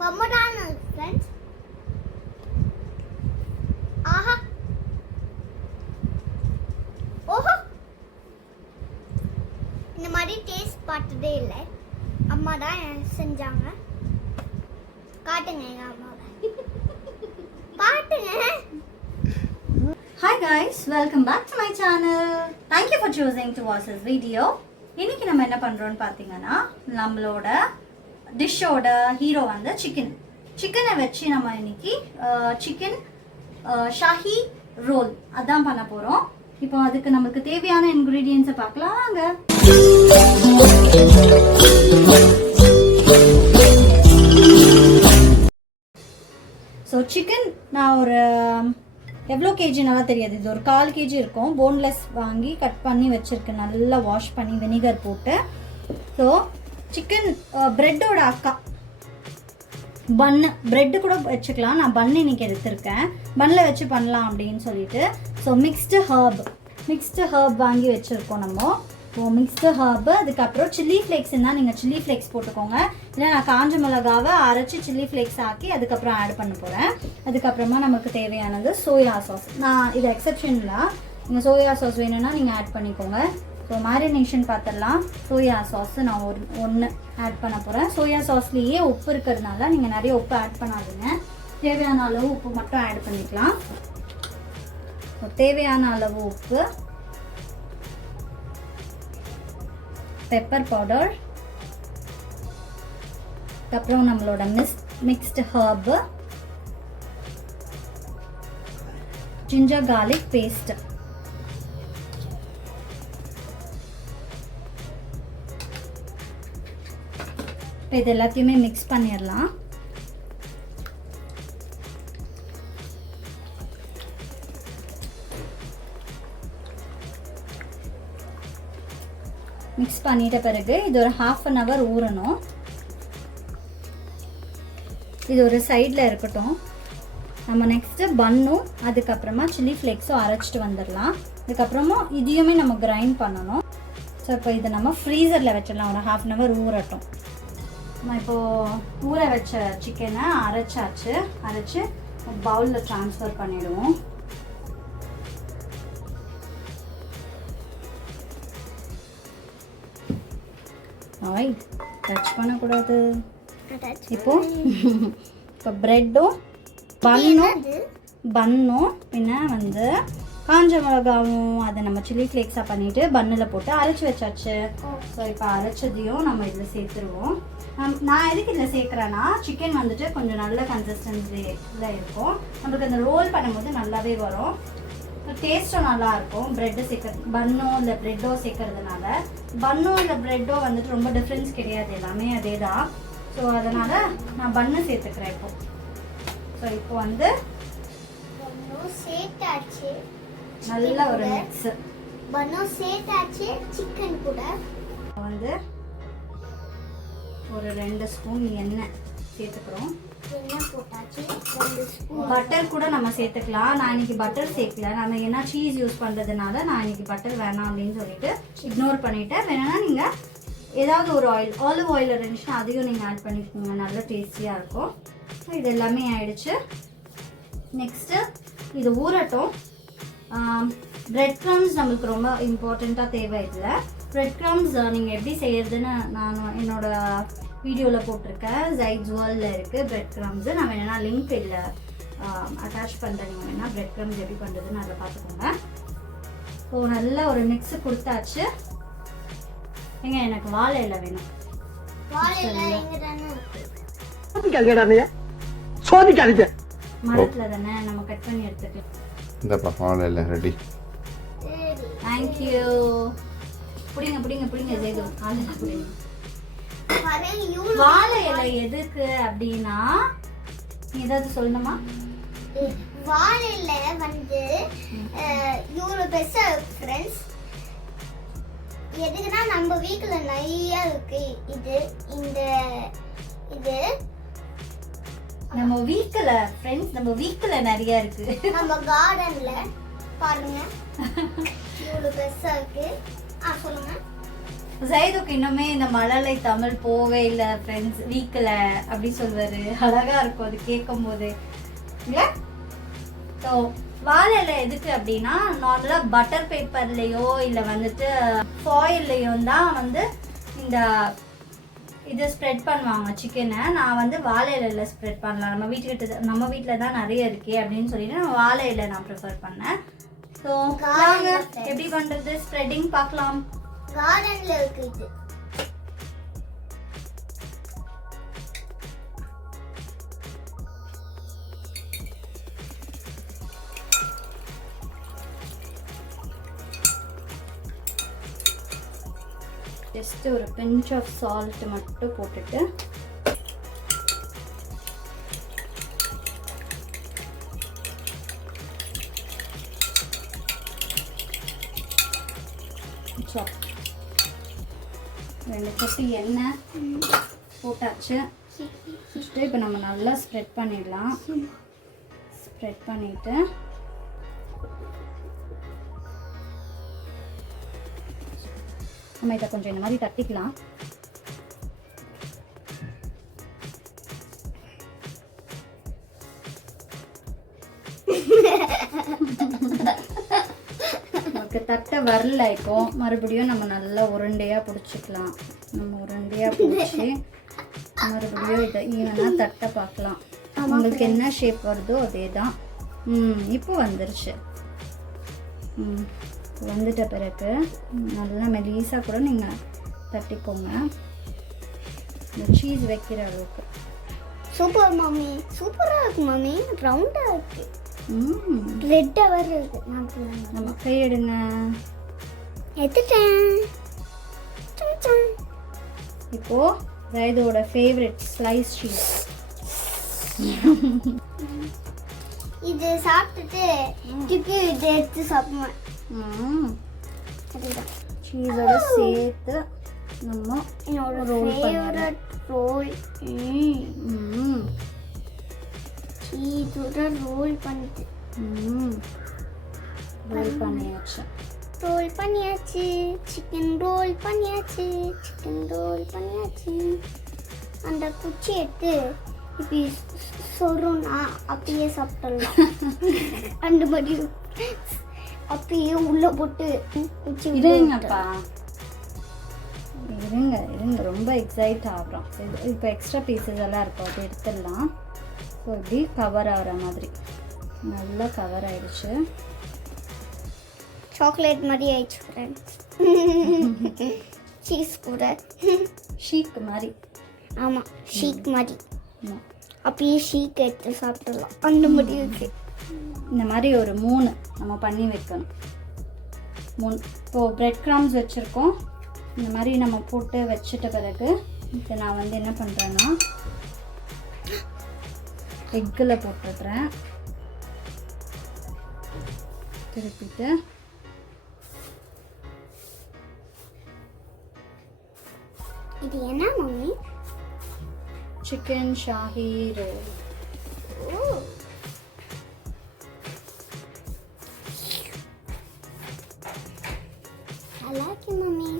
pomegranate friends. ஆஹா ஓஹோ இந்த மாதிரி டேஸ்ட் பார்த்ததே இல்லை. அம்மா தான் செஞ்சாங்க. காட்டுங்க எங்க அம்மாவை. காட்டுங்க. Hi guys, welcome back to my channel. Thank you for choosing to watch this video. இன்னைக்கு நம்ம என்ன பண்றோம்னு பாத்தீங்கன்னா நம்மளோட டிஷ்ஷோட ஹீரோ வந்து சிக்கனை வச்சு நம்ம இன்னைக்கு சிக்கன் ஷாஹி ரோல் அதான் பண்ண போறோம். இப்போ அதுக்கு நமக்கு தேவையான இன்கிரீடியன்ஸை பார்க்கலாம் வாங்க. ஸோ சிக்கன் நான் ஒரு எவ்வளோ கேஜி நல்லா தெரியாது, இது ஒரு 1/4 kg இருக்கும். போன்லெஸ் வாங்கி கட் பண்ணி வச்சுருக்கேன், நல்லா வாஷ் பண்ணி வினிகர் போட்டு. ஸோ சிக்கன் ப்ரெட்டோட அக்கா பன்னு, ப்ரெட்டு கூட வச்சுக்கலாம். நான் பன்னு இன்னைக்கு எடுத்திருக்கேன், பன்னில் வச்சு பண்ணலாம் அப்படின்னு சொல்லிட்டு. ஸோ மிக்ஸ்டு ஹர்ப் வாங்கி வச்சுருக்கோம் நம்ம. ஸோ மிக்ஸ்டு ஹர்பு, அதுக்கப்புறம் சில்லி ஃப்ளேக்ஸ் இருந்தால் நீங்கள் சில்லி ஃப்ளேக்ஸ் போட்டுக்கோங்க. இல்லை நான் காஞ்ச மிளகாவை அரைச்சி சில்லி ஃப்ளேக்ஸ் ஆக்கி அதுக்கப்புறம் ஆட் பண்ண போகிறேன். அதுக்கப்புறமா நமக்கு தேவையானது சோயா சாஸ். நான் இது எக்ஸப்ஷனில் நீங்கள் சோயா சாஸ் வேணும்னா நீங்கள் ஆட் பண்ணிக்கோங்க. ஸோ மேரினேஷன் பார்த்துடலாம். சோயா சாஸ் நான் ஒன்று ஆட் பண்ண போகிறேன். சோயா சாஸ்லேயே உப்பு இருக்கிறதுனால நீங்கள் நிறைய உப்பு ஆட் பண்ணாதீங்க, தேவையான அளவு உப்பு மட்டும் ஆட் பண்ணிக்கலாம். ஸோ தேவையான அளவு உப்பு, பெப்பர் பவுடர், அப்புறம் நம்மளோட mixed herb, ginger garlic paste, இது எல்லாத்தையுமே மிக்ஸ் பண்ணிடலாம். மிக்ஸ் பண்ணிட்ட பிறகு இது ஒரு 1/2 hour ஊறணும். இது ஒரு சைடில் இருக்கட்டும். நம்ம நெக்ஸ்ட்டு பன்னும் அதுக்கப்புறமா சில்லி ஃப்ளேக்ஸும் அரைச்சிட்டு வந்துடலாம். அதுக்கப்புறமா இதையுமே நம்ம கிரைண்ட் பண்ணணும். ஸோ இப்போ இதை நம்ம ஃப்ரீசரில் வச்சிடலாம், ஒரு 1/2 hour ஊறட்டும். நம்ம இப்போது ஊற வச்ச சிக்கனை அரைச்சி பவுலில் ட்ரான்ஸ்ஃபர் பண்ணிவிடுவோம். ஆய் டச் பண்ணக்கூடாது. இப்போ ப்ரெட்டும் பன்னும் பின்ன வந்து காஞ்ச மிளகாவும் அதை நம்ம சில்லி ஃப்ளேக்ஸாக பண்ணிவிட்டு பன்னில் போட்டு அரைச்சி வச்சாச்சு. ஸோ இப்போ அரைச்சதையும் நம்ம இதில் சேர்த்துருவோம். நான் எதுக்கு இதில் சேர்க்குறேன்னா சிக்கன் வந்துட்டு கொஞ்சம் நல்ல கன்சிஸ்டன்சியில் இருக்கும், நம்மளுக்கு அந்த ரோல் பண்ணும்போது நல்லாவே வரும், டேஸ்ட்டும் நல்லாயிருக்கும். ப்ரெட்டு பன்னோ இல்லை ப்ரெட்டோ சேர்க்கறதுனால. பன்னோ இல்லை ப்ரெட்டோ வந்துட்டு ரொம்ப டிஃப்ரென்ஸ் கிடையாது, எல்லாமே அதே தான். ஸோ அதனால் நான் பன்னு சேர்த்துக்கிறேன் இப்போ. ஸோ இப்போ வந்து நல்ல ஒரு மிக்ஸ் பன்னோ சேர்த்தாச்சு. சிக்கன் கூட வந்து ஒரு 2 ஸ்பூன் எண்ணெய் சேர்த்துக்கிறோம். பட்டர் கூட நம்ம சேர்த்துக்கலாம். நான் இன்னைக்கு பட்டர் சேர்க்கல, நம்ம ஏன்னா சீஸ் யூஸ் பண்ணுறதுனால நான் இன்னைக்கு பட்டர் வேணாம் அப்படின்னு சொல்லிட்டு இக்னோர் பண்ணிட்டேன். வேணும்னா நீங்கள் ஏதாவது ஒரு ஆலிவ் ஆயில் இருந்துச்சுன்னா அதையும் நீங்கள் ஆட் பண்ணிக்கோங்க, நல்ல டேஸ்டியாக இருக்கும். ஸோ இது எல்லாமே ஆயிடுச்சு. நெக்ஸ்ட்டு இது ஊறட்டும். பிரெட் க்ரம்ஸ் நம்மளுக்கு ரொம்ப இம்பார்ட்டண்ட்டாக தேவை. இதில் பிரெட் க்ரம்ஸ் நீங்கள் எப்படி செய்யறதுன்னு நான் என்னோட வீடியோவில் போட்டிருக்கேன், ஜைட்ஸ் வேர்ல்டில் இருக்குது பிரெட் க்ரம்ஸு. நான் வேணா லிங்க் இல்லை அட்டாச் பண்ணுறேன், நீங்கள் வேணால் பிரெட் க்ரம்ஸ் எப்படி பண்ணுறதுன்னு அதை பார்த்துக்கோங்க. ஸோ நல்ல ஒரு மிக்ஸு கொடுத்தாச்சு. ஏங்க எனக்கு வாழை இலை வேணும். மரத்தில் தானே நம்ம கட் பண்ணி எடுத்துக்கலாம். இந்தப்பா வாழை இலை ரெடி. தேங்க்யூ. பிடிங்க ஜெய்து வாழை இலை எதுக்கு அப்படின்னா ஏதாவது சொல்லணுமா? வாழை இலை வந்து இவ்வளோ பெருசா ஃப்ரெண்ட்ஸ் எதுக்குன்னா நம்ம வீட்டுல நிறைய இருக்கு. இது நம்ம வீட்டுல ஃப்ரெண்ட்ஸ் நம்ம வீட்டுல நிறைய இருக்கு. நம்ம கார்டன்ல பாருங்க இவ்வளவு பெருசா இருக்கு. சொல்லுங்க. ஜைதுக்கு இன்னுமே இந்த மழலை தமிழ் போவே இல்லை ஃப்ரெண்ட்ஸ், வீக்கில் அப்படி சொல்வார். அழகாக இருக்கும் அது கேட்கும் போது இல்லை. ஸோ வாழை இலை எதுக்கு அப்படின்னா, நார்மலாக பட்டர் பேப்பர்லேயோ இல்லை வந்துட்டு ஃபாயில்லையோ தான் வந்து இந்த இதை ஸ்ப்ரெட் பண்ணுவாங்க சிக்கனை. நான் வந்து வாழை இலையில் ஸ்ப்ரெட் பண்ணலாம், நம்ம வீட்டில் தான் நிறைய இருக்கே அப்படின்னு சொல்லிட்டு நான் வாழை இலை நான் ப்ரிஃபர் பண்ணேன். ஸோ நாங்கள் எப்படி பண்ணுறது ஸ்ப்ரெட்டிங் பார்க்கலாம். கார்டன்ல இருக்கு இது. ஜஸ்ட் ஒரு பிஞ்ச் ஆஃப் சால்ட் மட்டும் போட்டுட்டு ரெண்டு சொட்டு எண்ணெய் போட்டாச்சு. இப்போ நம்ம நல்லா ஸ்ப்ரெட் பண்ணிடலாம். ஸ்ப்ரெட் பண்ணிட்டு நம்ம இதை கொஞ்சம் இந்த மாதிரி தட்டிக்கலாம். நமக்கு தட்டை வரல. இப்போ மறுபடியும் நம்ம நல்லா உருண்டையாக பிடிச்சிக்கலாம். நம்ம உருண்டையாக பிடிச்சி மறுபடியும் இதை ஈவனாக தட்டை பார்க்கலாம். உங்களுக்கு என்ன ஷேப் வருதோ அதே தான். இப்போ வந்துருச்சு. வந்துட்ட பிறகு நல்லா மெலிசாக கூட நீங்கள் தட்டிக்கோங்க, இந்த சீஸ் வைக்கிற அளவுக்கு. சூப்பர் மம்மி, சூப்பரா இருக்கு மம்மி. ரவுண்டா இருக்கு, ரெட்டா வருது. நம்ம கை எடுங்க. எடுத்துட்டேன். இப்போ ஜைதோட ஃபேவரட் ஸ்லைஸ் சீஸ். இது சாப்பிட்டுட்டு டிக்கு இதை எடுத்து சாப்பிடுவேன். சீஸோட சேர்த்து நம்ம என்னோட ஃபேவரட் ரோல். சீஸோட ரோல் பண்ணிட்டு ரோல் பண்ணியாச்சு. ரோல் பண்ணியாச்சு. சிக்கன் ரோல் பண்ணியாச்சு. சிக்கன் ரோல் பண்ணியாச்சு. அந்த குச்சி எடுத்து இப்படி சொருன்னா அப்படியே சாப்பிடலாம். அந்த மாதிரி அப்படியே உள்ள போட்டு குச்சி இருங்கப்பா, இருங்க இருங்க, ரொம்ப எக்ஸைட் ஆகிறோம். இப்போ எக்ஸ்ட்ரா பீசஸ் எல்லாம் இருக்கும், அது எடுத்துடலாம். ஸோ இப்படி கவர் ஆகிற மாதிரி நல்லா கவர் ஆயிடுச்சு. சாக்லேட் மாதிரி ஆயிடுச்சு ஃப்ரெண்ட்ஸ். சீஸ் கூட ஷீக் மாதிரி. ஆமாம், ஷீக் மாதிரி. அப்படியே ஷீக் எடுத்து சாப்பிடலாம். அந்த மாதிரி இருக்கு. இந்த மாதிரி ஒரு 3 நம்ம பண்ணி வைக்கணும். 3 இப்போது ப்ரெட் க்ரம்ஸ் வச்சுருக்கோம். இந்த மாதிரி நம்ம போட்டு வச்சுட்ட பிறகு இப்போ நான் வந்து என்ன பண்ணுறேன்னா எக்கில் போட்டுடுறேன். திருப்பிட்டு இது என்ன mummy? Chicken shahi roll. I like it, mommy.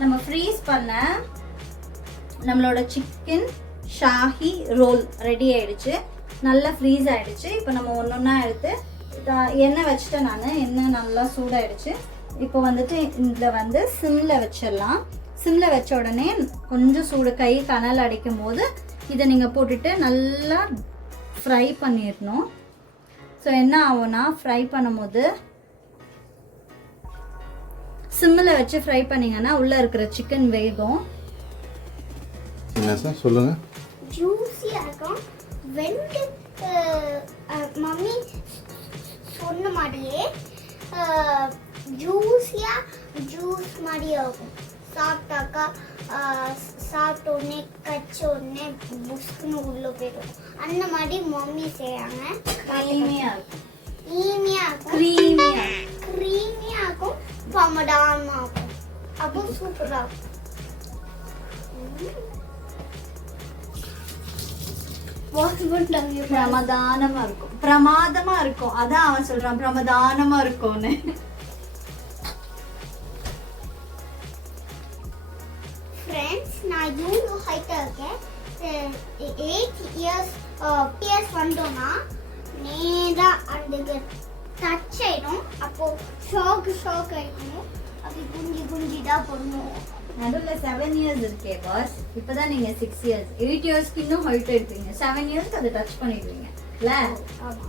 நம்ம ஃப்ரீஸ் பண்ண நம்மளோட சிக்கன் ஷாஹி ரோல் ரெடி ஆயிடுச்சு. நல்லா ஃப்ரீஸ் ஆயிடுச்சு. இப்போ நம்ம ஒன்றா எடுத்து எண்ணெய் வச்சுட்டேன். நான் எண்ணெய் நல்லா சூடாயிடுச்சு. இப்போ வந்துட்டு இதில் வந்து சிம்மில் வச்சிடலாம். சிம்மில் வச்ச உடனே கொஞ்சம் சூடு கை கனல் அடிக்கும் போது இதை நீங்கள் போட்டுட்டு நல்லா ஃப்ரை பண்ணிடணும். ஸோ என்ன ஆகும்னா, ஃப்ரை பண்ணும்போது சிம்மில் வச்சு ஃப்ரை பண்ணிங்கன்னா உள்ளே இருக்கிற சிக்கன் வேகும். என்ன சார் சொல்லுங்கள். ஜூஸியாக இருக்கும். வெந்து மம்மி சொன்ன மாதிரியே ஜூஸ் மாதிரியே இருக்கும். சாப்பிட்டாக்கா சாப்பிட்ட உடனே கச்ச உடனே புஷ்குன்னு உள்ளே போயிடும். அந்த மாதிரி மம்மி செய்கிறாங்க. க்ரீமியாக இருக்கும். க்ரீமியாக இருக்கும். பமடாமாக இருக்கும். அப்போ சூப்பராக இருக்கும். வாஷ் பண்ணிட்டாங்க. பிரமாதமா இருக்கும். அதான் அவன் சொல்றான் பிரமாதானமா இருக்கும்னு. ஃப்ரெண்ட்ஸ், நான் இவ்வளோ ஹைட்டாக இருக்கேன். 8 இயர்ஸ் பிஎஸ் வந்தோன்னா நேராக அந்த டச் ஆயிடும். அப்போ ஷாக் ஆயிடும். அப்படி குஞ்சி தான் பண்ணுவோம். நடுவில் 7 இயர்ஸ் இருக்கே பாஸ். இப்பதான் நீங்க 6 இயர்ஸ், 8 இயர்ஸ்க்கு இன்னும் ஹைட் எடுப்பீங்க. 7 இயர்ஸ்க்கு அதை டச் பண்ணிடுவீங்க இல்ல? ஆமா.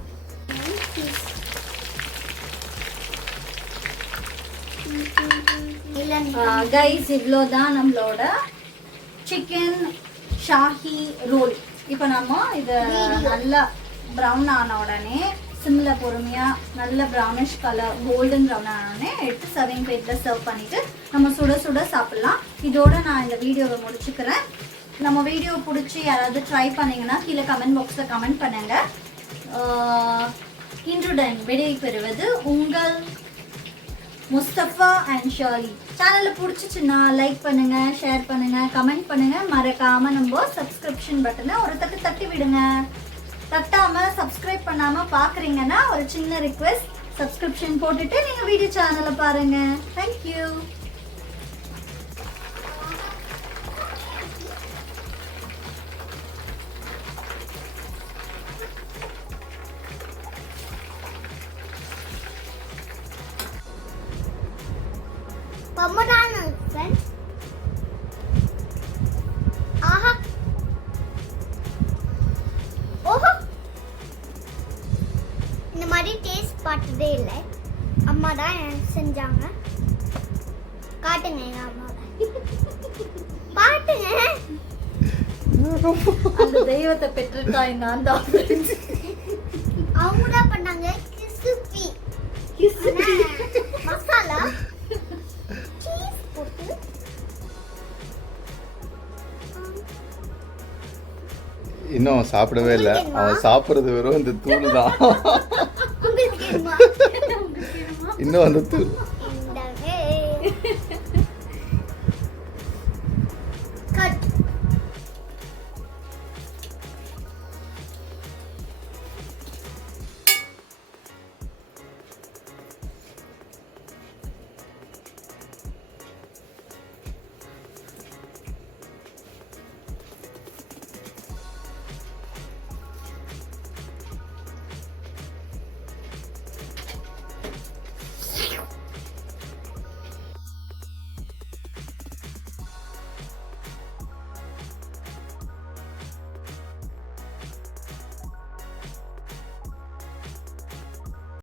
கைஸ், இவ்வளோதான் நம்மளோட சிக்கன் ஷாஹி ரோல். இப்போ நம்ம இதை நல்லா ப்ரௌன் ஆன உடனே சிம்மில் பொறுமையாக நல்ல ப்ரௌனிஷ் கலர் கோல்டன் ப்ரௌன் ஆனோடனே எடுத்து சர்விங் பிளேட்டில் சர்வ் பண்ணிவிட்டு நம்ம சுட சுட சாப்பிட்லாம். இதோட நான் இந்த வீடியோவை முடிச்சுக்கிறேன். நம்ம வீடியோ பிடிச்சி யாராவது ட்ரை பண்ணிங்கன்னா கீழே கமெண்ட் பாக்ஸில் கமெண்ட் பண்ணுங்கள். இன்றுடன் விடை பெறுவது உங்கள் முஸ்தபா அண்ட் ஷர்லி. சேனலை பிடிச்சிச்சுன்னா லைக் பண்ணுங்க, ஷேர் பண்ணுங்க, கமெண்ட் பண்ணுங்க. மறக்காம நம்ம சப்ஸ்கிரிப்ஷன் பட்டனை ஒரு தட்டி விடுங்க. தட்டாம சப்ஸ்கிரைப் பண்ணாம பாக்குறீங்கன்னா ஒரு சின்ன ரிக்வெஸ்ட், சப்ஸ்கிரிப்ஷன் போட்டுட்டு நீங்க வீடியோ சேனலை பாருங்க. தேங்க்யூ. பம்மரான ஃப்ரெண்ட்ஸ். ஆஹா, ஓஹோ, இந்த மாதிரி டேஸ்ட் பார்த்ததே இல்லை. அம்மா தான் எனக்கு செஞ்சாங்க. காட்டுங்க எங்க அம்மாவை, காட்டுங்க. அந்த தெய்வத்தை பெற்றுட்டாய் நான் தான். அவங்க தான் பண்ணாங்க. கிறிஸ்பி மசாலா சீஸ் போட்டு. இன்னும் சாப்பிடவே இல்லை. அவன் சாப்பிட்றது வெறும் இந்த தூள் தான். உங்களுக்கு தெரியுமா? இன்னும் அந்த தூள்